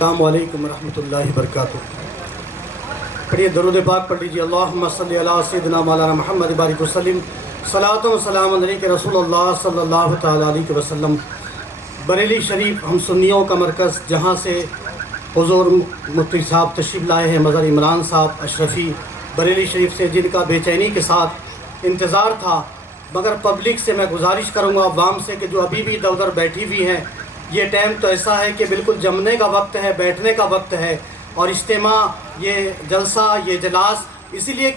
السلام علیکم ورحمۃ اللہ وبرکاتہ۔ پڑھیے درود پاک پڑھ لیجیے۔ اللہم صلی علی سیدنا مولانا محمد بارک وسلم، صلاۃ و سلام علیک رسول اللہ صلی اللہ تعالیٰ علیہ وسلم۔ بریلی شریف ہم سنیوں کا مرکز، جہاں سے حضور مفتی صاحب تشریف لائے ہیں، مظہر عمران صاحب اشرفی بریلی شریف سے، جن کا بے چینی کے ساتھ انتظار تھا، مگر پبلک سے میں گزارش کروں گا، عوام سے، کہ جو ابھی بھی ادھر ادھر بیٹھی ہوئی ہیں، یہ ٹائم تو ایسا ہے کہ بالکل جمنے کا وقت ہے، بیٹھنے کا وقت ہے، اور اجتماع، یہ جلسہ، یہ اجلاس اسی لیے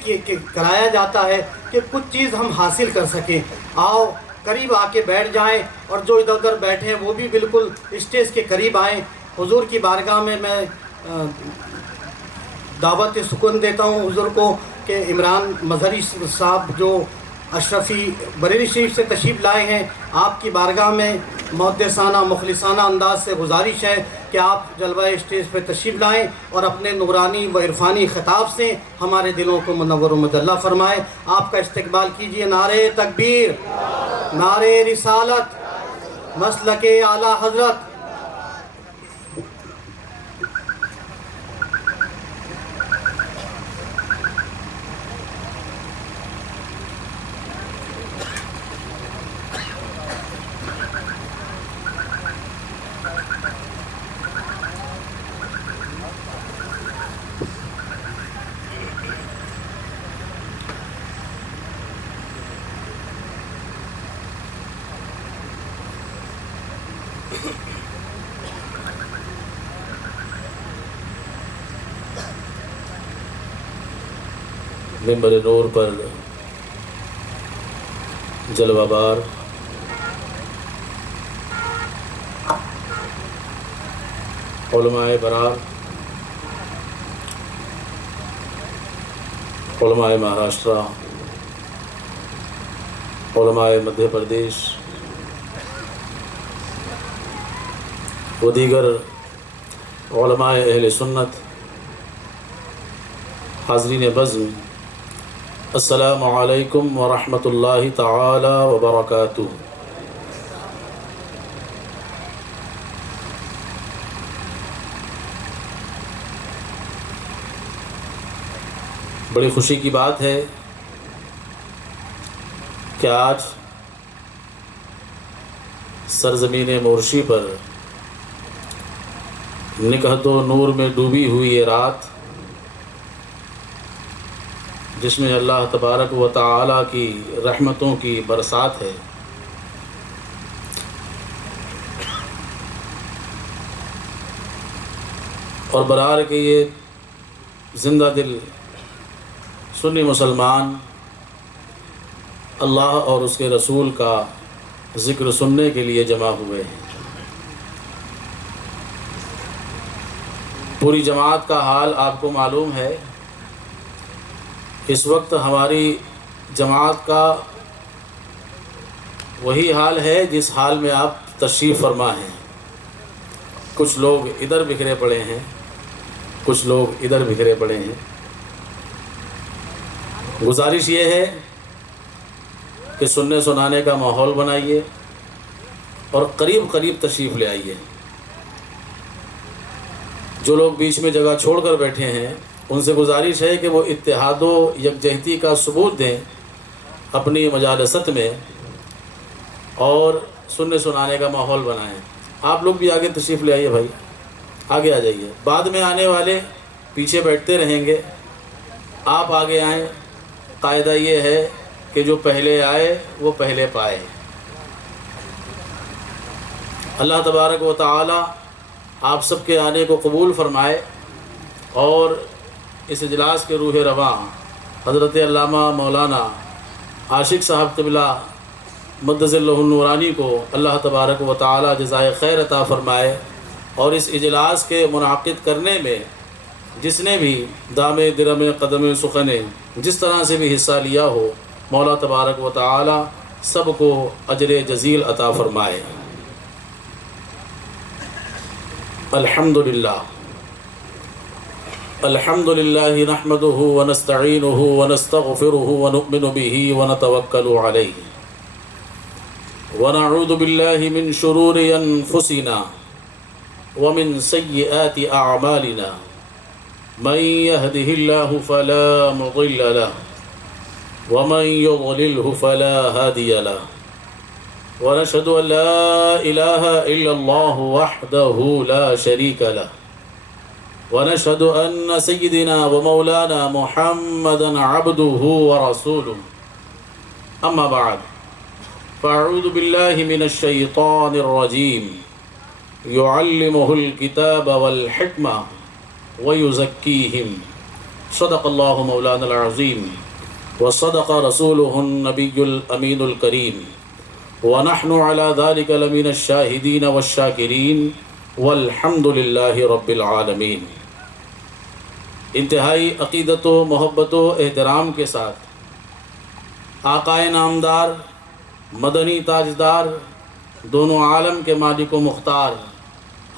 کرایا جاتا ہے کہ کچھ چیز ہم حاصل کر سکیں۔ آؤ قریب آ کے بیٹھ جائیں، اور جو ادھر ادھر بیٹھے ہیں وہ بھی بالکل اسٹیج کے قریب آئیں۔ حضور کی بارگاہ میں دعوت سکون دیتا ہوں حضور کو کہ عمران مظہری صاحب جو اشرفی بریلی شریف سے تشریف لائے ہیں، آپ کی بارگاہ میں محدثانہ مخلصانہ انداز سے گزارش ہے کہ آپ جلوہ اسٹیج پہ تشریف لائیں اور اپنے نورانی و عرفانی خطاب سے ہمارے دلوں کو منور و مجلہ فرمائے۔ آپ کا استقبال کیجئے۔ نعرہ تکبیر، نعرہ رسالت، مسلک اعلیٰ حضرت۔ منبر نور پر جلوہ بار علماء برار، علماء مہاراشٹرا، علماء مدھیہ پردیش و دیگر علماء اہل سنت، حاضرین بزم، السلام علیکم ورحمۃ اللہ تعالی وبرکاتہ۔ بڑی خوشی کی بات ہے کہ آج سرزمین مورشی پر نکہت و نور میں ڈوبی ہوئی یہ رات، جس میں اللہ تبارک و تعالی کی رحمتوں کی برسات ہے، اور برار کے یہ زندہ دل سنی مسلمان اللہ اور اس کے رسول کا ذکر سننے کے لیے جمع ہوئے ہیں۔ پوری جماعت کا حال آپ کو معلوم ہے۔ اس وقت ہماری جماعت کا وہی حال ہے جس حال میں آپ تشریف فرما ہیں۔ کچھ لوگ ادھر بکھرے پڑے ہیں، کچھ لوگ ادھر بکھرے پڑے ہیں۔ گزارش یہ ہے کہ سننے سنانے کا ماحول بنائیے اور قریب قریب تشریف لے آئیے۔ جو لوگ بیچ میں جگہ چھوڑ کر بیٹھے ہیں، ان سے گزارش ہے کہ وہ اتحاد و یکجہتی کا ثبوت دیں اپنی مجالست میں، اور سننے سنانے کا ماحول بنائیں۔ آپ لوگ بھی آگے تشریف لے آئیے بھائی، آگے آ جائیے۔ بعد میں آنے والے پیچھے بیٹھتے رہیں گے، آپ آگے آئیں۔ قاعدہ یہ ہے کہ جو پہلے آئے وہ پہلے پائے۔ اللہ تبارک و تعالی آپ سب کے آنے کو قبول فرمائے، اور اس اجلاس کے روح رواں حضرت علامہ مولانا عاشق صاحب قبلہ مدظ اللہ النورانی کو اللہ تبارک و تعالی جزائے خیر عطا فرمائے، اور اس اجلاس کے منعقد کرنے میں جس نے بھی دام درم قدم سخن جس طرح سے بھی حصہ لیا ہو، مولا تبارک و تعالی سب کو اجر جزیل عطا فرمائے۔ الحمدللہ الحمدللہ نحمده ونستعینه ونستغفره ونؤمن به ونتوکل علیہ ونعوذ باللہ من شرور انفسنا ومن سيئات أعمالنا من يهده الله فلا مضل له ومن يضلله فلا هادي له ونشهد أن لا إله إلا الله وحده لا شريك له ونشهد أن سيدنا ومولانا محمدا عبده ورسوله أما بعد فأعوذ بالله من الشيطان الرجيم يعلمه الكتاب والحكمة ويزكيهم صدق الله مولانا العظيم وصدق رسوله النبي الأمين الكريم ونحن على ذلك لمن الشاهدين والشاكرين والحمد لله رب العالمين۔ انتہائی عقیدت و محبت و احترام کے ساتھ آقائے نامدار مدنی تاجدار دونوں عالم کے مالک و مختار،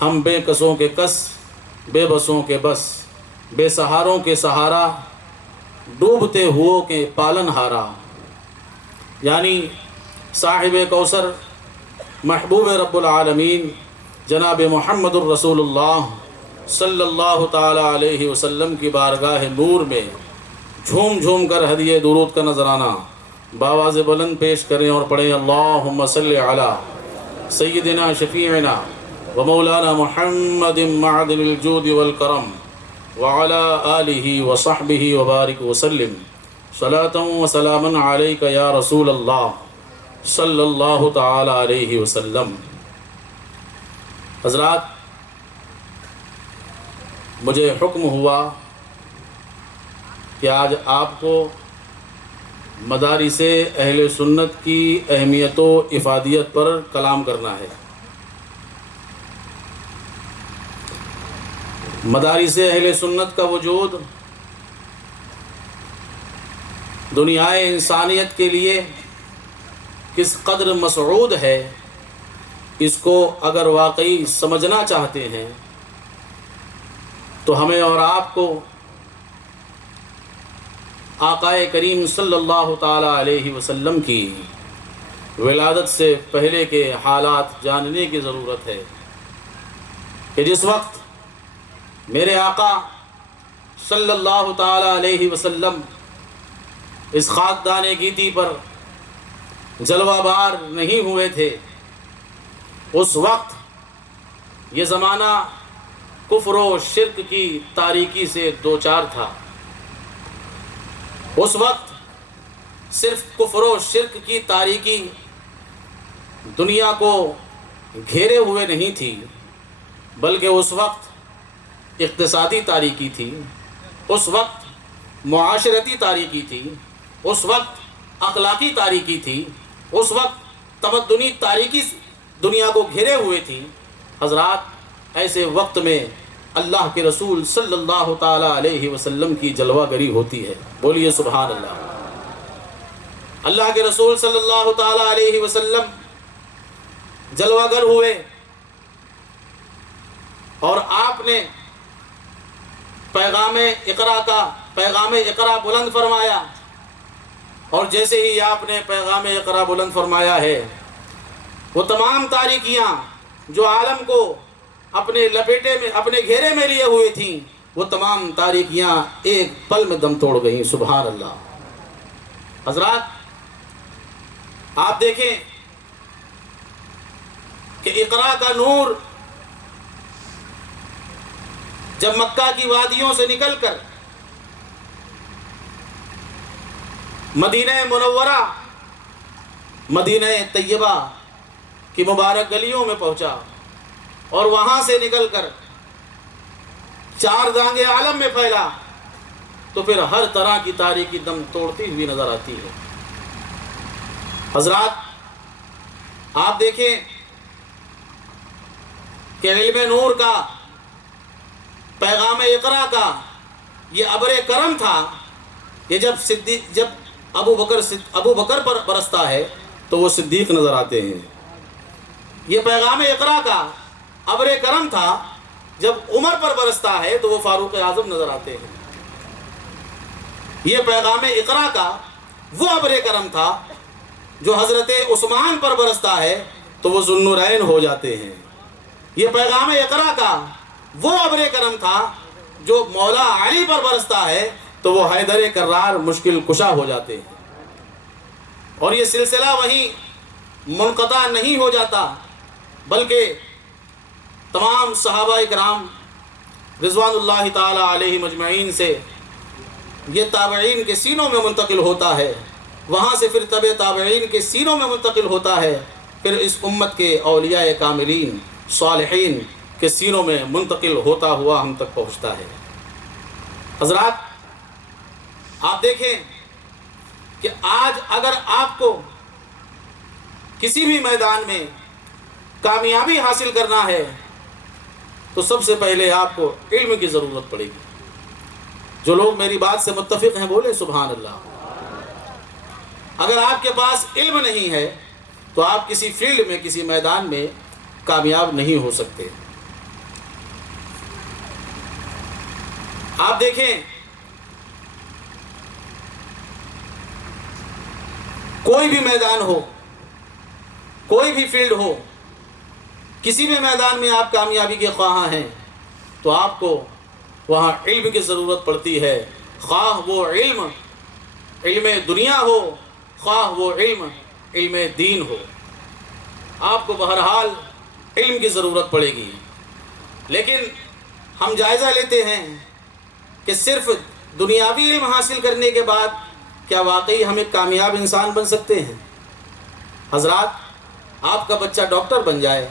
ہم بے کسوں کے کس بے بسوں کے بس، بے سہاروں کے سہارا، ڈوبتے ہوئوں کے پالن ہارا، یعنی صاحب کوثر محبوب رب العالمین جناب محمد الرسول اللہ صلی اللہ تعالی علیہ وسلم کی بارگاہ نور میں جھوم جھوم کر ہدیہ درود کا نذرانہ بآواز بلند پیش کریں اور پڑھیں اللہم صلی علی سیدنا شفیعنا و مولانا محمد معدن الجود والکرم وعلی آلہ وصحبہ وبارک وسلم صلاۃ و سلاما علیک یا رسول اللہ صلی اللہ تعالی علیہ وسلم۔ حضرات، مجھے حکم ہوا کہ آج آپ کو مدارس اہل سنت کی اہمیت و افادیت پر کلام کرنا ہے۔ مدارس اہل سنت کا وجود دنیائے انسانیت کے لیے کس قدر مسعود ہے، اس کو اگر واقعی سمجھنا چاہتے ہیں تو ہمیں اور آپ کو آقائے کریم صلی اللہ تعالی علیہ وسلم کی ولادت سے پہلے کے حالات جاننے کی ضرورت ہے کہ جس وقت میرے آقا صلی اللہ تعالی علیہ وسلم اس خاکدان گیتی پر جلوہ بار نہیں ہوئے تھے، اس وقت یہ زمانہ کفر و شرک کی تاریکی سے دوچار تھا۔ اس وقت صرف کفر و شرک کی تاریکی دنیا کو گھیرے ہوئے نہیں تھی، بلکہ اس وقت اقتصادی تاریکی تھی، اس وقت معاشرتی تاریکی تھی، اس وقت اخلاقی تاریکی تھی، اس وقت تمدنی تاریکی دنیا کو گھیرے ہوئے تھی۔ حضرات، ایسے وقت میں اللہ کے رسول صلی اللہ تعالی علیہ وسلم کی جلوہ گری ہوتی ہے۔ بولیے سبحان اللہ۔ اللہ کے رسول صلی اللہ تعالی علیہ وسلم جلوہ گر ہوئے اور آپ نے پیغام اقرا بلند فرمایا، اور جیسے ہی آپ نے پیغام اقرا بلند فرمایا ہے، وہ تمام تاریکیاں جو عالم کو اپنے لپیٹے میں، اپنے گھیرے میں لیے ہوئے تھیں، وہ تمام تاریکیاں ایک پل میں دم توڑ گئیں۔ سبحان اللہ۔ حضرات، آپ دیکھیں کہ اقرا کا نور جب مکہ کی وادیوں سے نکل کر مدینہ منورہ، مدینہ طیبہ کی مبارک گلیوں میں پہنچا اور وہاں سے نکل کر چار دانگے عالم میں پھیلا، تو پھر ہر طرح کی تاریکی دم توڑتی ہوئی نظر آتی ہے۔ حضرات، آپ دیکھیں کہ علم نور کا، پیغام اقرا کا یہ ابر کرم تھا کہ جب ابو بکر پر برستا ہے تو وہ صدیق نظر آتے ہیں۔ یہ پیغام اقرا کا ابر کرم تھا، جب عمر پر برستا ہے تو وہ فاروق اعظم نظر آتے ہیں۔ یہ پیغام اقرا کا وہ ابر کرم تھا جو حضرت عثمان پر برستا ہے تو وہ ذوالنورین ہو جاتے ہیں۔ یہ پیغام اقرا کا وہ ابر کرم تھا جو مولا علی پر برستا ہے تو وہ حیدر کرار مشکل کشا ہو جاتے ہیں، اور یہ سلسلہ وہیں منقطع نہیں ہو جاتا، بلکہ تمام صحابہ کرام رضوان اللہ تعالی علیہ مجمعین سے یہ تابعین کے سینوں میں منتقل ہوتا ہے، وہاں سے پھر تبع تابعین کے سینوں میں منتقل ہوتا ہے، پھر اس امت کے اولیاء کاملین صالحین کے سینوں میں منتقل ہوتا ہوا ہم تک پہنچتا ہے۔ حضرات آپ دیکھیں کہ آج اگر آپ کو کسی بھی میدان میں کامیابی حاصل کرنا ہے تو سب سے پہلے آپ کو علم کی ضرورت پڑے گی۔ جو لوگ میری بات سے متفق ہیں بولے سبحان اللہ۔ اگر آپ کے پاس علم نہیں ہے تو آپ کسی فیلڈ میں کسی میدان میں کامیاب نہیں ہو سکتے۔ آپ دیکھیں کوئی بھی میدان ہو، کوئی بھی فیلڈ ہو، کسی بھی میدان میں آپ کامیابی کے خواہاں ہیں تو آپ کو وہاں علم کی ضرورت پڑتی ہے، خواہ وہ علم دنیا ہو، خواہ وہ علم دین ہو، آپ کو بہرحال علم کی ضرورت پڑے گی۔ لیکن ہم جائزہ لیتے ہیں کہ صرف دنیاوی علم حاصل کرنے کے بعد کیا واقعی ہم ایک کامیاب انسان بن سکتے ہیں؟ حضرات آپ کا بچہ ڈاکٹر بن جائے،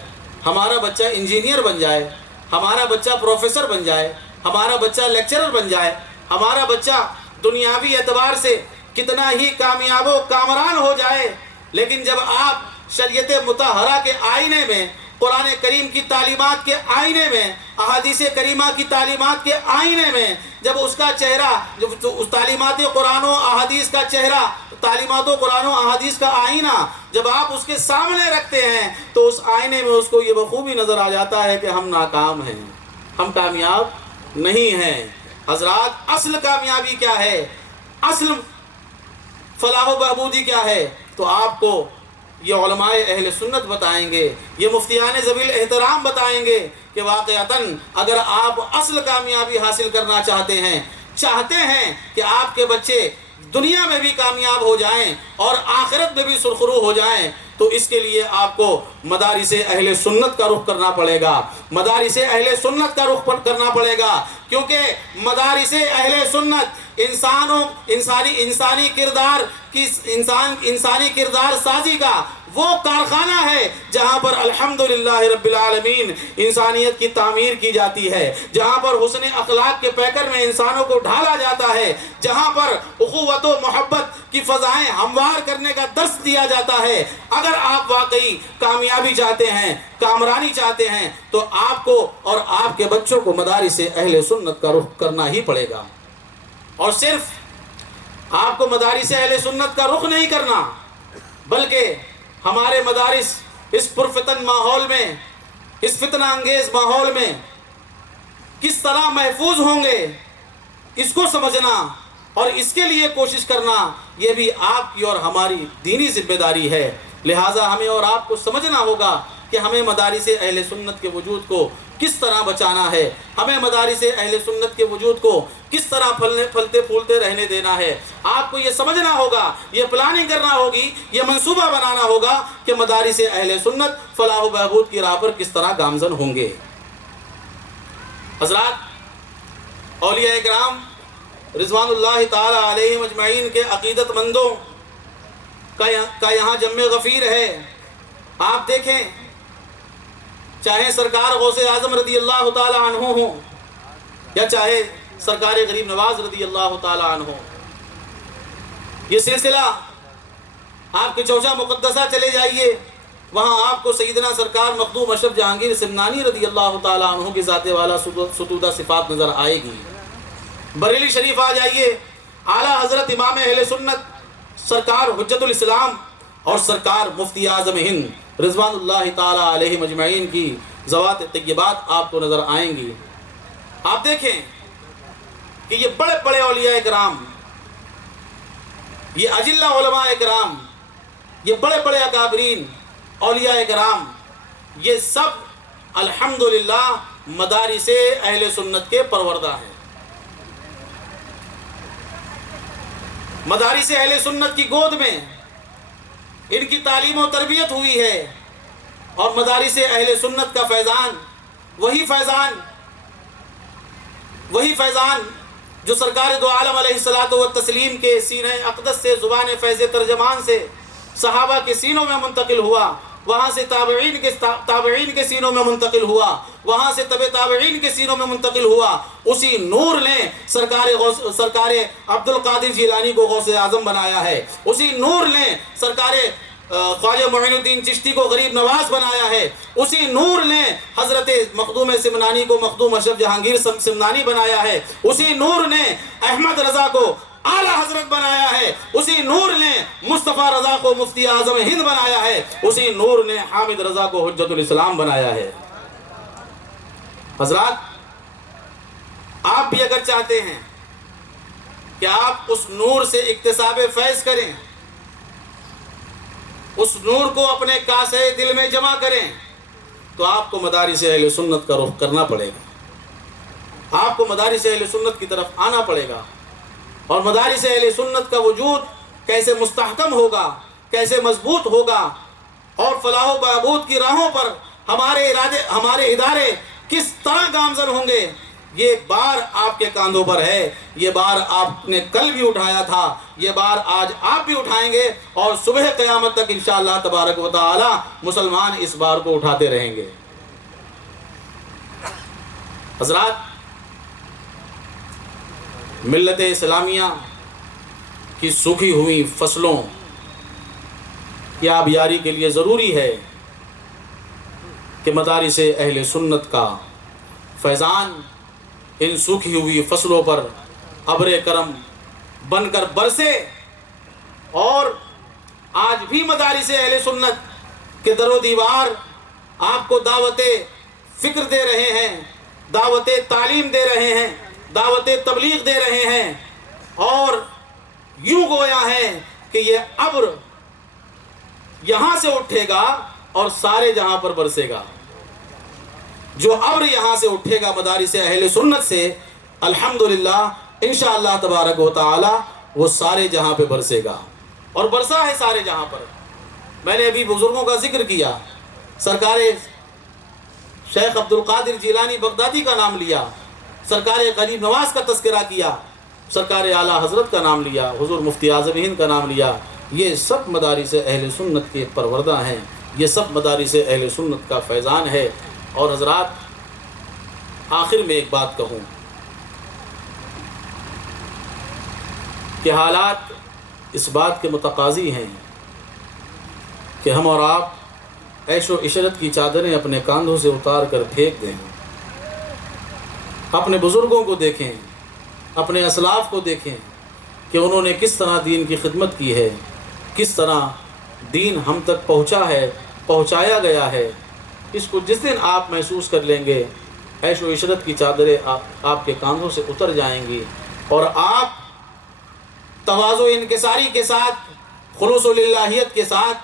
ہمارا بچہ انجینئر بن جائے، ہمارا بچہ پروفیسر بن جائے، ہمارا بچہ لیکچرر بن جائے، ہمارا بچہ دنیاوی اعتبار سے کتنا ہی کامیاب و کامران ہو جائے، لیکن جب آپ شریعت مطہرہ کے آئینے میں، قرآن کریم کی تعلیمات کے آئینے میں، احادیث کریمہ کی تعلیمات کے آئینے میں جب اس کا چہرہ، جب اس تعلیمات قرآن و احادیث کا چہرہ، تعلیمات و قرآن و احادیث کا آئینہ جب آپ اس کے سامنے رکھتے ہیں تو اس آئینے میں اس کو یہ بخوبی نظر آ جاتا ہے کہ ہم ناکام ہیں، ہم کامیاب نہیں ہیں۔ حضرات اصل کامیابی کیا ہے، اصل فلاح و بہبودی کیا ہے، تو آپ کو یہ علماء اہل سنت بتائیں گے، یہ مفتیان ذوی الاحترام بتائیں گے کہ واقعتاً اگر آپ اصل کامیابی حاصل کرنا چاہتے ہیں کہ آپ کے بچے دنیا میں بھی کامیاب ہو جائیں اور آخرت میں بھی سرخرو ہو جائیں، تو اس کے لیے آپ کو مدارس اہل سنت کا رخ کرنا پڑے گا، مدارس اہل سنت کا رخ کرنا پڑے گا، کیونکہ مدارس اہل سنت انسانی کردار سازی کا وہ کارخانہ ہے جہاں پر الحمدللہ رب العالمین انسانیت کی تعمیر کی جاتی ہے، جہاں پر حسن اخلاق کے پیکر میں انسانوں کو ڈھالا جاتا ہے، جہاں پر اخوت و محبت کی فضائیں ہموار کرنے کا درس دیا جاتا ہے۔ اگر آپ واقعی کامیابی چاہتے ہیں، کامرانی چاہتے ہیں، تو آپ کو اور آپ کے بچوں کو مدارس اہل سنت کا رخ کرنا ہی پڑے گا۔ اور صرف آپ کو مدارس اہل سنت کا رخ نہیں کرنا، بلکہ ہمارے مدارس اس پرفتن ماحول میں، اس فتنہ انگیز ماحول میں کس طرح محفوظ ہوں گے، اس کو سمجھنا اور اس کے لیے کوشش کرنا، یہ بھی آپ کی اور ہماری دینی ذمہ داری ہے۔ لہٰذا ہمیں اور آپ کو سمجھنا ہوگا کہ ہمیں مدارس اہل سنت کے وجود کو کس طرح بچانا ہے، ہمیں مدارس اہل سنت کے وجود کو کس طرح پھلتے پھولتے رہنے دینا ہے۔ آپ کو یہ سمجھنا ہوگا، یہ پلاننگ کرنا ہوگی، یہ منصوبہ بنانا ہوگا کہ مدارس اہل سنت فلاح و بہبود کی راہ پر کس طرح گامزن ہوں گے۔ حضرات اولیاء کرام رضوان اللہ تعالی علیہ مجمعین کے عقیدت مندوں کا یہاں جمع غفیر ہے۔ آپ دیکھیں، چاہے سرکار غوث اعظم رضی اللہ تعالی عنہ ہوں یا چاہے سرکار غریب نواز رضی اللہ تعالی عنہ ہوں، یہ سلسلہ آپ کے چوچا مقدسہ چلے جائیے، وہاں آپ کو سیدنا سرکار مخدوم اشرف جہانگیر سمنانی رضی اللہ تعالی عنہ کی ذات والا ستودہ صفات نظر آئے گی۔ بریلی شریف آ جائیے، اعلیٰ حضرت امام اہل سنت سرکار حجت الاسلام اور سرکار مفتی اعظم ہند رضوان اللہ تعالی علیہ مجمعین کی ذوات طیبات آپ کو نظر آئیں گی۔ آپ دیکھیں کہ یہ بڑے بڑے اولیاء کرام، یہ اجلہ علماء کرام، یہ بڑے بڑے اکابرین اولیاء کرام، یہ سب الحمدللہ مدارس اہل سنت کے پروردہ ہیں۔ مدارس اہل سنت کی گود میں ان کی تعلیم و تربیت ہوئی ہے، اور مدارس اہل سنت کا فیضان وہی فیضان جو سرکار دو عالم علیہ الصلوۃ والتسلیم کے سینہ اقدس سے زبان فیض ترجمان سے صحابہ کے سینوں میں منتقل ہوا، وہاں سے تابعین کے سینوں میں منتقل ہوا، وہاں سے تبع تابعین کے سینوں میں منتقل ہوا۔ اسی نور نے سرکار عبد القادر جیلانی کو غوث اعظم بنایا ہے، اسی نور نے سرکار خواجہ معین الدین چشتی کو غریب نواز بنایا ہے، اسی نور نے حضرت مخدوم سمنانی کو مخدوم اشرف جہانگیر سمنانی بنایا ہے، اسی نور نے احمد رضا کو اعلیٰ حضرت بنایا ہے، اسی نور نے مصطفیٰ رضا کو مفتی اعظم ہند بنایا ہے، اسی نور نے حامد رضا کو حجت الاسلام بنایا ہے۔ حضرات، آپ بھی اگر چاہتے ہیں کہ آپ اس نور سے اکتساب فیض کریں، اس نور کو اپنے کاسے دل میں جمع کریں، تو آپ کو مدارس اہل سنت کا رخ کرنا پڑے گا، آپ کو مدارس اہل سنت کی طرف آنا پڑے گا۔ اور مدارس اہل سنت کا وجود کیسے مستحکم ہوگا، کیسے مضبوط ہوگا، اور فلاح و بہبود کی راہوں پر ہمارے ادارے کس طرح گامزن ہوں گے، یہ بار آپ کے کاندھوں پر ہے، یہ بار آپ نے کل بھی اٹھایا تھا، یہ بار آج آپ بھی اٹھائیں گے، اور صبح قیامت تک انشاءاللہ تبارک و تعالی مسلمان اس بار کو اٹھاتے رہیں گے۔ حضرات، ملت اسلامیہ کی سوکھی ہوئی فصلوں کی آبیاری کے لیے ضروری ہے کہ مدارس اہل سنت کا فیضان ان سوکھی ہوئی فصلوں پر ابر کرم بن کر برسے، اور آج بھی مدارس اہل سنت کے در و دیوار آپ کو دعوت فکر دے رہے ہیں، دعوت تعلیم دے رہے ہیں، دعوت تبلیغ دے رہے ہیں، اور یوں گویا ہے کہ یہ ابر یہاں سے اٹھے گا اور سارے جہاں پر برسے گا۔ جو ابر یہاں سے اٹھے گا مدارس اہل سنت سے، الحمدللہ انشاءاللہ تبارک و تعالی وہ سارے جہاں پہ برسے گا، اور برسا ہے سارے جہاں پر۔ میں نے ابھی بزرگوں کا ذکر کیا، سرکار شیخ عبد القادر جیلانی بغدادی کا نام لیا، سرکار غریب نواز کا تذکرہ کیا، سرکار اعلیٰ حضرت کا نام لیا، حضور مفتی اعظم ہند کا نام لیا۔ یہ سب مدارس اہل سنت کے پروردہ ہیں، یہ سب مدارس اہل سنت کا فیضان ہے۔ اور حضرات، آخر میں ایک بات کہوں کہ حالات اس بات کے متقاضی ہیں کہ ہم اور آپ عیش و عشرت کی چادریں اپنے کاندھوں سے اتار کر پھینک دیں، اپنے بزرگوں کو دیکھیں، اپنے اسلاف کو دیکھیں کہ انہوں نے کس طرح دین کی خدمت کی ہے، کس طرح دین ہم تک پہنچایا گیا ہے۔ اس کو جس دن آپ محسوس کر لیں گے، عیش و عشرت کی چادریں آپ کے کاندھوں سے اتر جائیں گی، اور آپ تواضع انکساری کے ساتھ، خلوص و للہیت کے ساتھ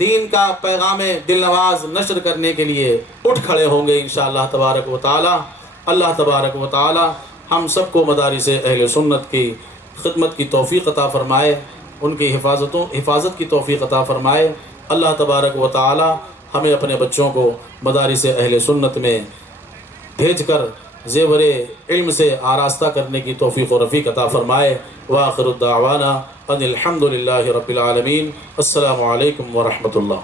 دین کا پیغام دل نواز نشر کرنے کے لیے اٹھ کھڑے ہوں گے انشاءاللہ تبارک و تعالی۔ اللہ تبارک و تعالی ہم سب کو مدارس اہل سنت کی خدمت کی توفیق عطا فرمائے، ان کی حفاظت کی توفیق عطا فرمائے۔ اللہ تبارک و تعالی ہمیں اپنے بچوں کو مدارس اہل سنت میں بھیج کر زیور علم سے آراستہ کرنے کی توفیق و رفیق عطا فرمائے۔ وآخر الدعوانا ان الحمد للہ رب العالمین۔ السلام علیکم ورحمۃ اللہ۔